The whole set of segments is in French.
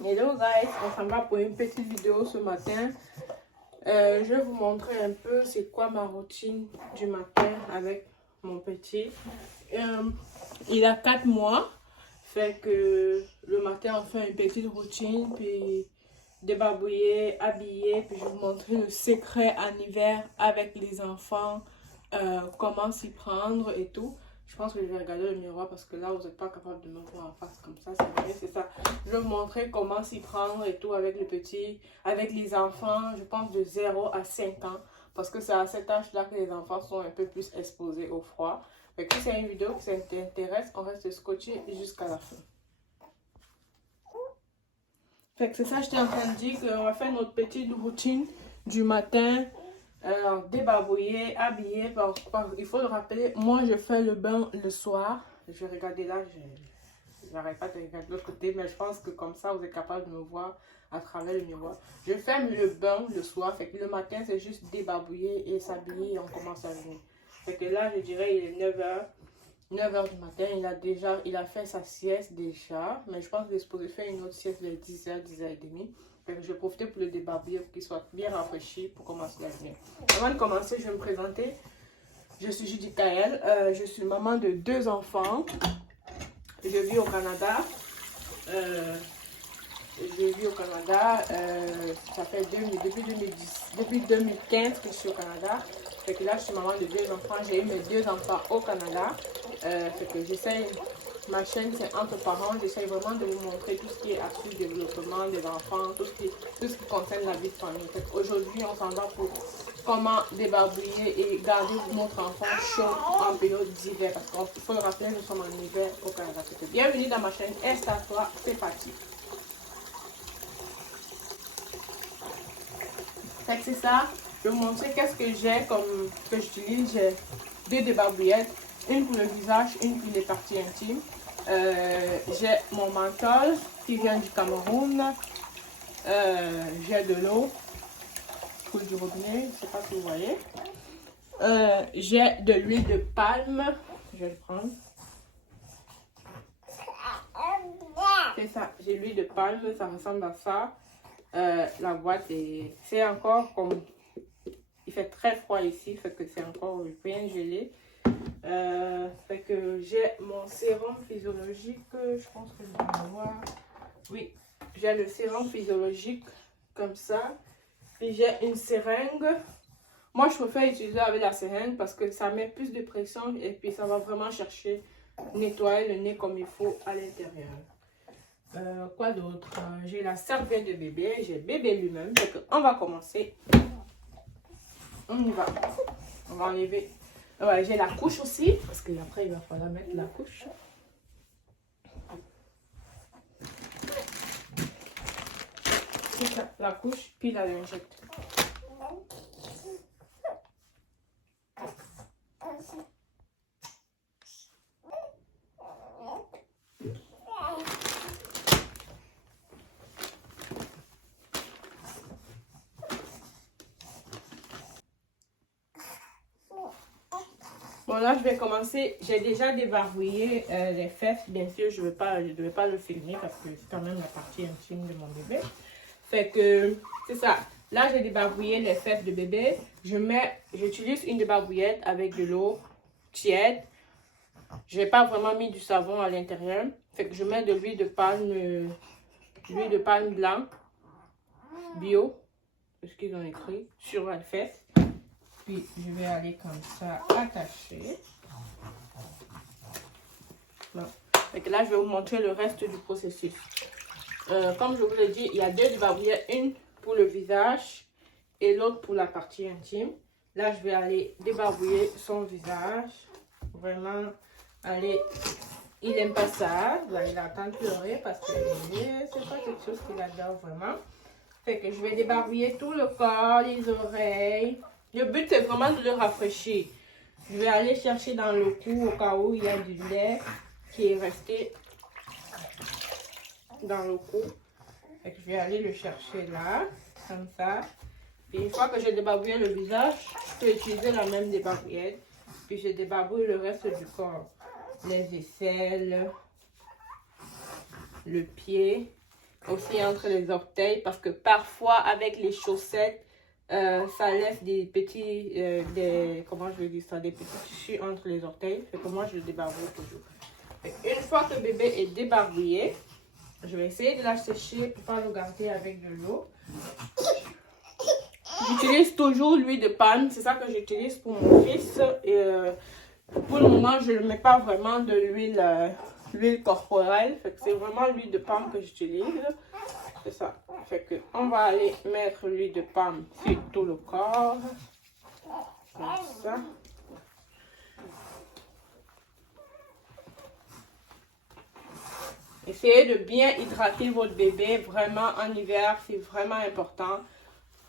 Hello guys, on s'en va pour une petite vidéo ce matin. Je vais vous montrer un peu c'est quoi ma routine du matin avec mon petit. Il a 4 mois, fait que le matin on fait une petite routine, puis débarbouiller, habiller, puis je vais vous montrer le secret en hiver avec les enfants, comment s'y prendre et tout. Je pense que je vais regarder le miroir parce que là, vous n'êtes pas capable de me voir en face comme ça. C'est vrai, c'est ça. Je vais vous montrer comment s'y prendre et tout avec les petits, avec les enfants, je pense de 0 à 5 ans. Parce que c'est à cet âge-là que les enfants sont un peu plus exposés au froid. Fait que si c'est une vidéo qui t'intéresse, on reste scotché jusqu'à la fin. Fait que c'est ça, j'étais en train de dire qu'on va faire notre petite routine du matin. Débarbouiller, habiller, il faut le rappeler, moi je fais le bain le soir. Je vais regarder là, je n'arrête pas de regarder de l'autre côté, mais je pense que comme ça vous êtes capable de me voir à travers le miroir. Je fais le bain le soir, fait que le matin c'est juste débarbouiller et s'habiller et on commence à venir. Fait que là je dirais il est 9h du matin, il a fait sa sieste déjà, mais je pense qu'il est supposé faire une autre sieste vers 10h, 10h30. Je vais profiter pour le débarbouiller pour qu'il soit bien rafraîchi pour commencer la journée. Avant de commencer, je vais me présenter. Je suis Judith Kael. Je suis maman de 2 enfants. Je vis au Canada. Ça fait depuis 2015 que je suis au Canada. Fait que là, je suis maman de 2 enfants. J'ai eu mes 2 enfants au Canada. Fait que j'essaie. Ma chaîne, c'est entre parents. J'essaie vraiment de vous montrer tout ce qui est astuces de développement des enfants, tout ce qui concerne la vie de famille. Aujourd'hui, on s'en va pour comment débarbouiller et garder notre enfant chaud en période d'hiver. Parce qu'il faut le rappeler, nous sommes en hiver au Canada. Bienvenue dans ma chaîne. Installe-toi, c'est parti. Fait que c'est ça. Je vais vous montrer qu'est-ce que j'ai comme que j'utilise. J'ai 2 débarbouillettes. Une pour le visage, une pour les parties intimes. J'ai mon menthol qui vient du Cameroun. J'ai de l'eau pour du robinet, je ne sais pas si vous voyez. J'ai de l'huile de palme. Je vais le prendre. C'est ça, j'ai l'huile de palme, ça ressemble à ça. La boîte c'est encore comme il fait très froid ici, fait que c'est encore bien gelé. Fait que j'ai mon sérum physiologique, je pense que je vais voir. Oui, j'ai le sérum physiologique comme ça. Puis j'ai une seringue. Moi, je préfère utiliser avec la seringue parce que ça met plus de pression et puis ça va vraiment chercher, nettoyer le nez comme il faut à l'intérieur. Quoi d'autre? J'ai la serviette de bébé, j'ai bébé lui-même. Donc, on va commencer. On y va. On va enlever. Ouais, j'ai la couche aussi, parce qu'après il va falloir mettre la couche. C'est ça, la couche, puis la lingette. Bon, là, je vais commencer. J'ai déjà débarbouillé les fesses. Bien sûr, je ne vais pas le filmer parce que c'est quand même la partie intime de mon bébé. Fait que, c'est ça. Là, j'ai débarbouillé les fesses de bébé. J'utilise une débarbouillette avec de l'eau tiède. Je n'ai pas vraiment mis du savon à l'intérieur. Fait que je mets de l'huile de palme blanc, bio, ce qu'ils ont écrit, sur la fesse. Puis je vais aller comme ça attacher. Bon. Et là, je vais vous montrer le reste du processus. Comme je vous l'ai dit, il y a 2 débarbouillettes, une pour le visage et l'autre pour la partie intime. Là, je vais aller débarbouiller son visage. Vraiment, allez, il n'aime pas ça. Vous allez l'entendre pleurer parce que c'est pas quelque chose qu'il adore vraiment. Fait que je vais débarbouiller tout le corps, les oreilles. Le but, c'est vraiment de le rafraîchir. Je vais aller chercher dans le cou au cas où il y a du lait qui est resté dans le cou. Et je vais aller le chercher là, comme ça. Et une fois que j'ai débarbouillé le visage, je peux utiliser la même débarbouillette. Puis je débarbouille le reste du corps. Les aisselles, le pied. aussi entre les orteils parce que parfois avec les chaussettes, ça laisse des petits, comment je vais dire ça, des petits tissus entre les orteils. Fait que moi, je le débarbouille toujours. Une fois que bébé est débarbouillé, je vais essayer de la sécher pour pas le garder avec de l'eau. J'utilise toujours l'huile de palme, c'est ça que j'utilise pour mon fils. Et, pour le moment, je ne mets pas vraiment de l'huile corporelle. C'est vraiment l'huile de palme que j'utilise. C'est ça. Fait que on va aller mettre l'huile de palme sur tout le corps. Comme ça. Essayez de bien hydrater votre bébé. Vraiment, en hiver, c'est vraiment important.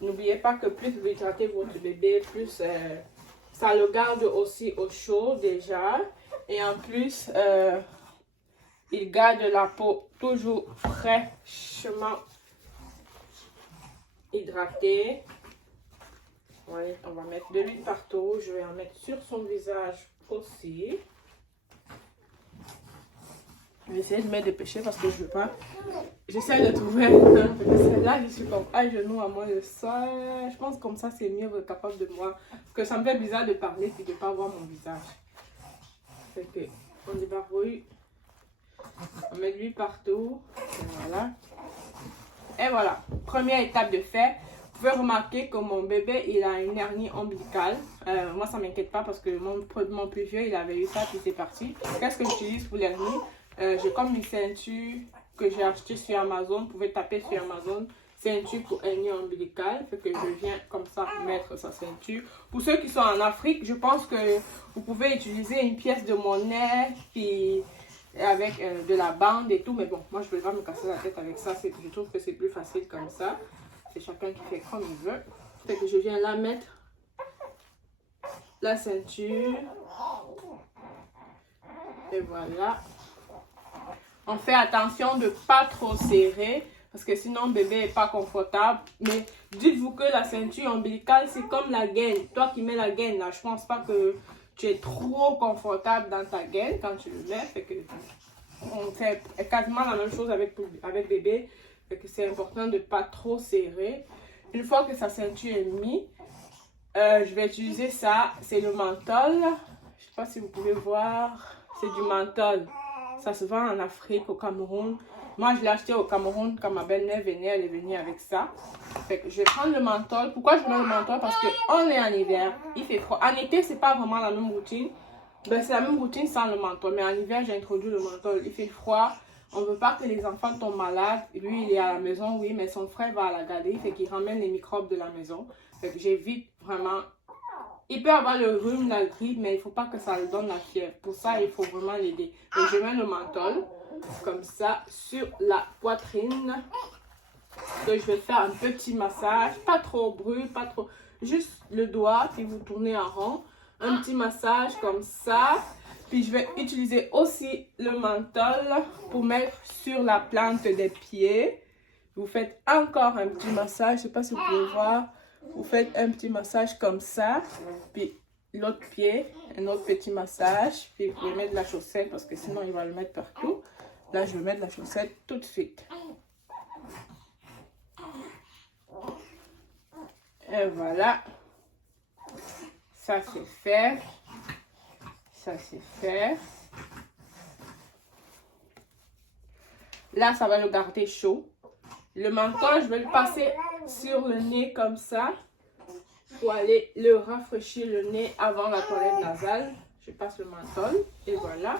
N'oubliez pas que plus vous hydratez votre bébé, plus ça le garde aussi au chaud déjà. Et en plus, il garde la peau toujours fraîchement hydratée. Ouais, on va mettre de l'huile partout. Je vais en mettre sur son visage aussi. Je vais essayer de me dépêcher parce que je veux pas. J'essaie de trouver un peu. Là, je suis comme à genoux à moi de ça. Je pense comme ça, c'est mieux être capable de moi. Parce que ça me fait bizarre de parler et de ne pas voir mon visage. Fait que on débarbouille. On met de l'huile partout. Et voilà. Et voilà. Première étape de fait. Vous pouvez remarquer que mon bébé, il a une hernie ombilicale. Moi, ça ne m'inquiète pas parce que mon plus vieux, il avait eu ça puis c'est parti. Qu'est-ce que j'utilise pour l'hernie? J'ai comme une ceinture que j'ai achetée sur Amazon. Vous pouvez taper sur Amazon. Ceinture pour hernie ombilicale. Fait que je viens comme ça mettre sa ceinture. Pour ceux qui sont en Afrique, je pense que vous pouvez utiliser une pièce de monnaie puis avec de la bande et tout. Mais bon, moi je ne vais pas me casser la tête avec ça. Je trouve que c'est plus facile comme ça. C'est chacun qui fait comme il veut. Fait que je viens là mettre la ceinture. Et voilà. On fait attention de ne pas trop serrer parce que sinon bébé n'est pas confortable. Mais dites-vous que la ceinture ombilicale, c'est comme la gaine. Toi qui mets la gaine là, je pense pas que tu es trop confortable dans ta gaine quand tu le mets. Fait que on fait quasiment la même chose avec bébé. Fait que c'est important de ne pas trop serrer. Une fois que sa ceinture est mise, je vais utiliser ça. C'est le menthol. Je ne sais pas si vous pouvez voir. C'est du menthol. Ça se vend en Afrique, au Cameroun. Moi, je l'ai acheté au Cameroun quand ma belle-mère venait. Elle est venue avec ça. Fait que je vais prendre le menthol. Pourquoi je mets le menthol? Parce qu'on est en hiver. Il fait froid. En été, c'est pas vraiment la même routine. Ben, c'est la même routine sans le menthol. Mais en hiver, j'ai introduit le menthol. Il fait froid. On ne veut pas que les enfants tombent malades. Lui, il est à la maison, oui, mais son frère va à la garderie. Fait qu'il ramène les microbes de la maison. Fait que j'évite vraiment. Il peut avoir le rhume, la grippe, mais il ne faut pas que ça lui donne la fièvre. Pour ça, il faut vraiment l'aider. Et je mets le menthol, comme ça, sur la poitrine. Donc, je vais faire un petit massage. Pas trop brûle, pas trop. Juste le doigt, puis vous tournez en rond. Un petit massage comme ça. Puis, je vais utiliser aussi le menthol pour mettre sur la plante des pieds. Vous faites encore un petit massage. Je ne sais pas si vous pouvez voir. Vous faites un petit massage comme ça, puis l'autre pied, un autre petit massage, puis vous pouvez mettre la chaussette parce que sinon il va le mettre partout. Là, je vais mettre la chaussette tout de suite. Et voilà. Ça, c'est fait. Ça, c'est fait. Là, ça va le garder chaud. Le menthol, je vais le passer sur le nez comme ça pour aller le rafraîchir le nez avant la toilette nasale. Je passe le menthol et voilà.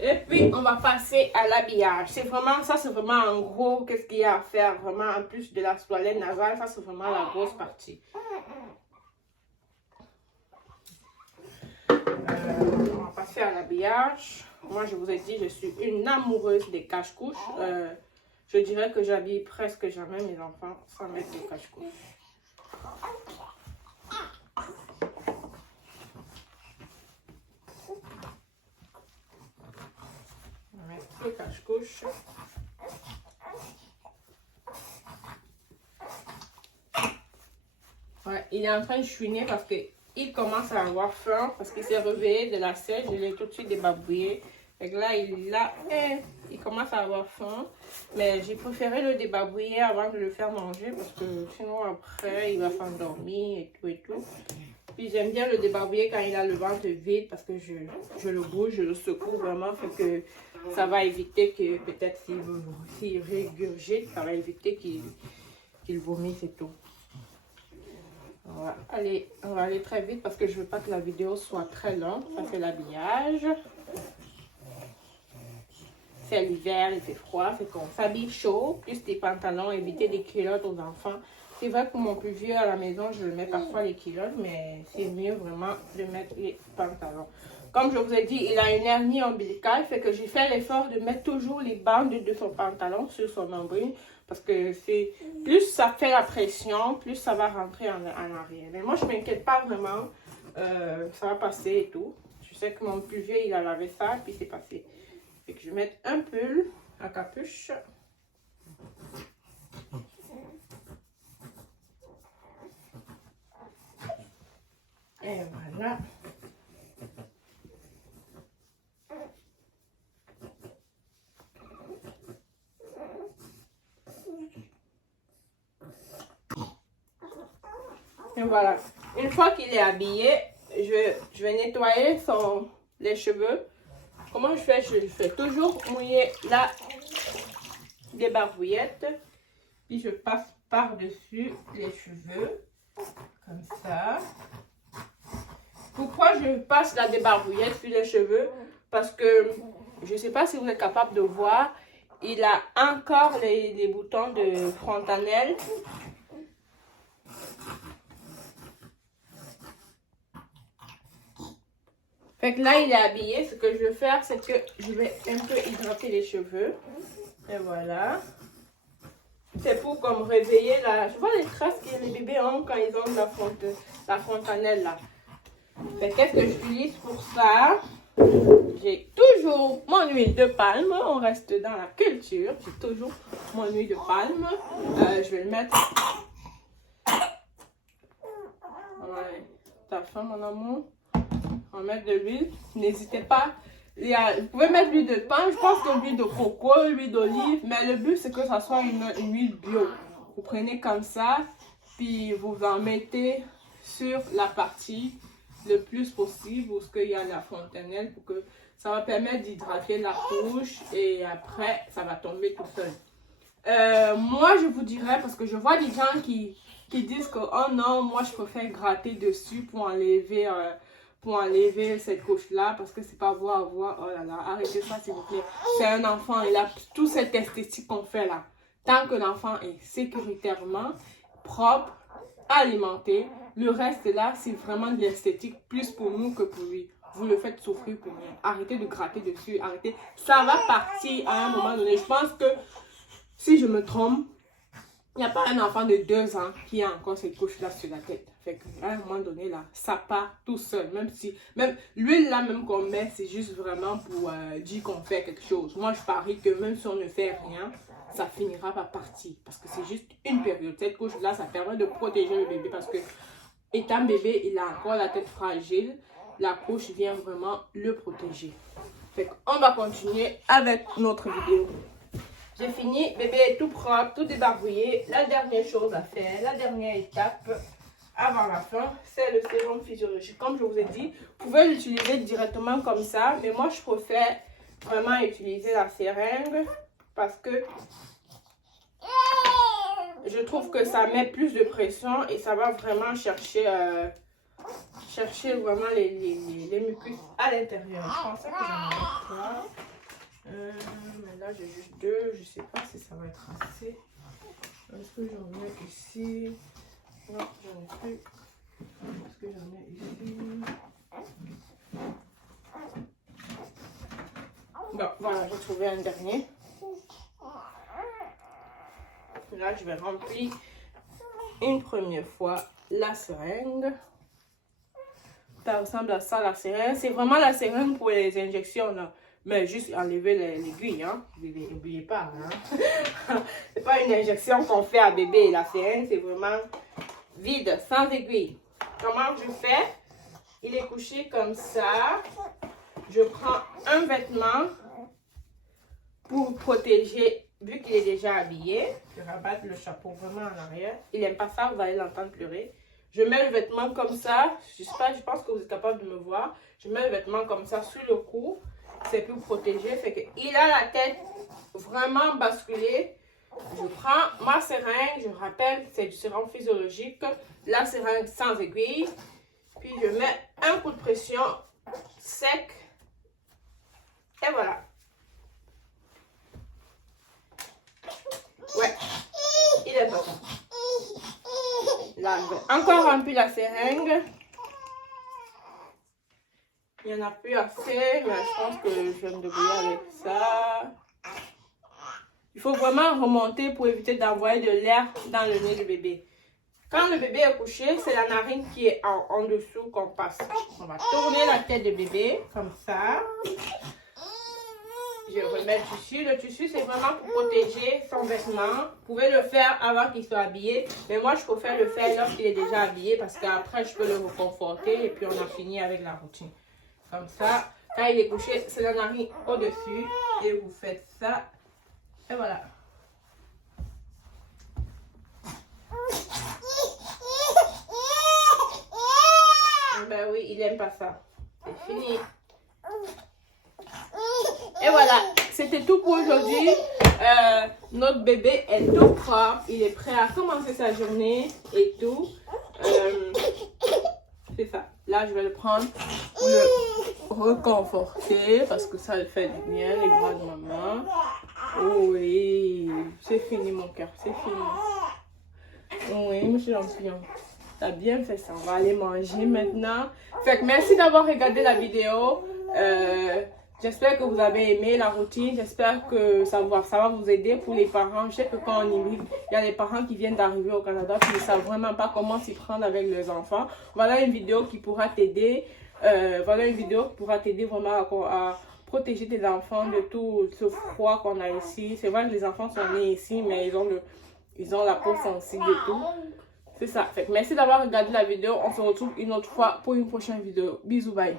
Et puis, on va passer à l'habillage. C'est vraiment, ça c'est vraiment en gros, qu'est-ce qu'il y a à faire vraiment en plus de la toilette nasale. Ça c'est vraiment la grosse partie. On va passer à l'habillage. Moi, je vous ai dit, je suis une amoureuse des cache-couches. Je dirais que j'habille presque jamais mes enfants sans mettre des cache-couches. On va mettre les cache-couches. Ouais, il est en train de chouiner parce qu'il commence à avoir faim parce qu'il s'est réveillé de la selle. Je l'ai tout de suite débarbouillé. Et là, il est là un Il commence à avoir faim. Mais j'ai préféré le débarbouiller avant de le faire manger parce que sinon après il va s'endormir et tout et tout. Puis j'aime bien le débarbouiller quand il a le ventre vide parce que je le bouge, je le secoue vraiment. Fait que ça va éviter que peut-être s'il régurgite, ça va éviter qu'il vomisse et tout. On va aller très vite parce que je veux pas que la vidéo soit très longue. Ça c'est l'habillage. C'est l'hiver, il fait froid, fait qu'on s'habille chaud, plus des pantalons, éviter des culottes aux enfants. C'est vrai que pour mon plus vieux à la maison, je le mets parfois les culottes, mais c'est mieux vraiment de mettre les pantalons. Comme je vous ai dit, il a une hernie ombilicale, fait que j'ai fait l'effort de mettre toujours les bandes de son pantalon sur son nombril, parce que c'est plus ça fait la pression, plus ça va rentrer en arrière. Mais moi, je ne m'inquiète pas vraiment, ça va passer et tout. Je sais que mon plus vieux, il a lavé ça, puis c'est passé. Fait que je vais mettre un pull à capuche. Et voilà. Et voilà. Une fois qu'il est habillé, je vais nettoyer les cheveux. Comment je fais? Je fais toujours mouiller la débarbouillette. Puis je passe par-dessus les cheveux. Comme ça. Pourquoi je passe la débarbouillette sur les cheveux? Parce que je ne sais pas si vous êtes capable de voir. Il a encore les boutons de fontanelle. Fait que là, il est habillé. Ce que je vais faire, c'est que je vais un peu hydrater les cheveux. Et voilà. C'est pour comme réveiller la... Je vois les traces que les bébés ont quand ils ont la fontanelle là. Fait qu'est-ce que j'utilise pour ça? J'ai toujours mon huile de palme. On reste dans la culture. J'ai toujours mon huile de palme. Je vais le mettre... Ouais. T'as faim, mon amour? On va mettre de l'huile. N'hésitez pas. Vous pouvez mettre l'huile de palme. Je pense que l'huile de coco, l'huile d'olive. Mais le but, c'est que ça soit une huile bio. Vous prenez comme ça. Puis vous en mettez sur la partie le plus possible où il y a la fontanelle. Pour que ça va permettre d'hydrater la couche. Et après, ça va tomber tout seul. Moi, je vous dirais, parce que je vois des gens qui disent que, oh non, moi, je préfère gratter dessus pour enlever cette couche-là, parce que c'est pas beau à voir. Oh là là, arrêtez ça, s'il vous plaît. C'est un enfant, il a tout cette esthétique qu'on fait là. Tant que l'enfant est sécuritairement propre, alimenté, le reste là, c'est vraiment de l'esthétique, plus pour nous que pour lui. Vous le faites souffrir pour rien. Arrêtez de gratter dessus, arrêtez. Ça va partir à un moment donné. Je pense que, si je me trompe, il n'y a pas un enfant de 2 ans qui a encore cette couche-là sur la tête. Fait qu'à un moment donné, là, ça part tout seul. Même l'huile là, même qu'on met, c'est juste vraiment pour dire qu'on fait quelque chose. Moi, je parie que même si on ne fait rien, ça finira par partir. Parce que c'est juste une période. Cette couche-là, ça permet de protéger le bébé. Parce que, étant bébé, il a encore la tête fragile. La couche vient vraiment le protéger. Fait qu'on va continuer avec notre vidéo. J'ai fini, bébé est tout propre, tout débarbouillé. La dernière chose à faire, la dernière étape avant la fin, c'est le sérum physiologique. Comme je vous ai dit, vous pouvez l'utiliser directement comme ça, mais moi je préfère vraiment utiliser la seringue parce que je trouve que ça met plus de pression et ça va vraiment chercher vraiment les mucus à l'intérieur. Je pensais que j'en avais 3. Mais là j'ai juste 2, je sais pas si ça va être assez. Est-ce que j'en ai ici? Non, j'en ai plus. Est-ce que j'en ai ici? Bon, voilà, j'ai trouvé un dernier. Là, je vais remplir une première fois la seringue. Ça ressemble à ça, la seringue. C'est vraiment la seringue pour les injections, là. Mais juste enlever l'aiguille, hein. N'oubliez pas, hein. C'est pas une injection qu'on fait à bébé. La seringue, c'est vraiment vide, sans aiguille. Comment je fais? Il est couché comme ça. Je prends un vêtement pour protéger, vu qu'il est déjà habillé. Je rabatte le chapeau vraiment en arrière. Il n'aime pas ça, vous allez l'entendre pleurer. Je mets le vêtement comme ça. Je sais pas, je pense que vous êtes capable de me voir. Je mets le vêtement comme ça sur le cou. C'est pour protéger. Fait qu'il a la tête vraiment basculée. Je prends ma seringue. Je rappelle, c'est du sérum physiologique. La seringue sans aiguille. Puis je mets un coup de pression sec. Et voilà. Ouais, il est bon. Là, encore rempli la seringue. Il n'y en a plus assez, mais je pense que je vais me débrouiller avec ça. Il faut vraiment remonter pour éviter d'envoyer de l'air dans le nez du bébé. Quand le bébé est couché, c'est la narine qui est en dessous qu'on passe. On va tourner la tête du bébé, comme ça. Je remets le tissu. Le tissu, c'est vraiment pour protéger son vêtement. Vous pouvez le faire avant qu'il soit habillé. Mais moi, je préfère le faire lorsqu'il est déjà habillé parce qu'après, je peux le reconforter et puis on a fini avec la routine. Comme ça, quand il est couché, c'est la narine au-dessus. Et vous faites ça. Et voilà. Ben oui, il n'aime pas ça. C'est fini. Et voilà, c'était tout pour aujourd'hui. Notre bébé est tout propre. Il est prêt à commencer sa journée et tout. C'est ça. Là, je vais le prendre pour le reconforter parce que ça le fait du bien, les bras de maman. Oh oui, c'est fini mon cœur, c'est fini. Oui, monsieur l'ambition. T'as bien fait ça. On va aller manger maintenant. Fait que merci d'avoir regardé la vidéo. J'espère que vous avez aimé la routine. J'espère que ça va vous aider pour les parents. Je sais que quand on immigre, il y a des parents qui viennent d'arriver au Canada qui ne savent vraiment pas comment s'y prendre avec leurs enfants. Voilà une vidéo qui pourra t'aider. Vraiment à protéger tes enfants de tout ce froid qu'on a ici. C'est vrai que les enfants sont nés ici, mais ils ont la peau sensible et tout. C'est ça. Fait que merci d'avoir regardé la vidéo. On se retrouve une autre fois pour une prochaine vidéo. Bisous, bye.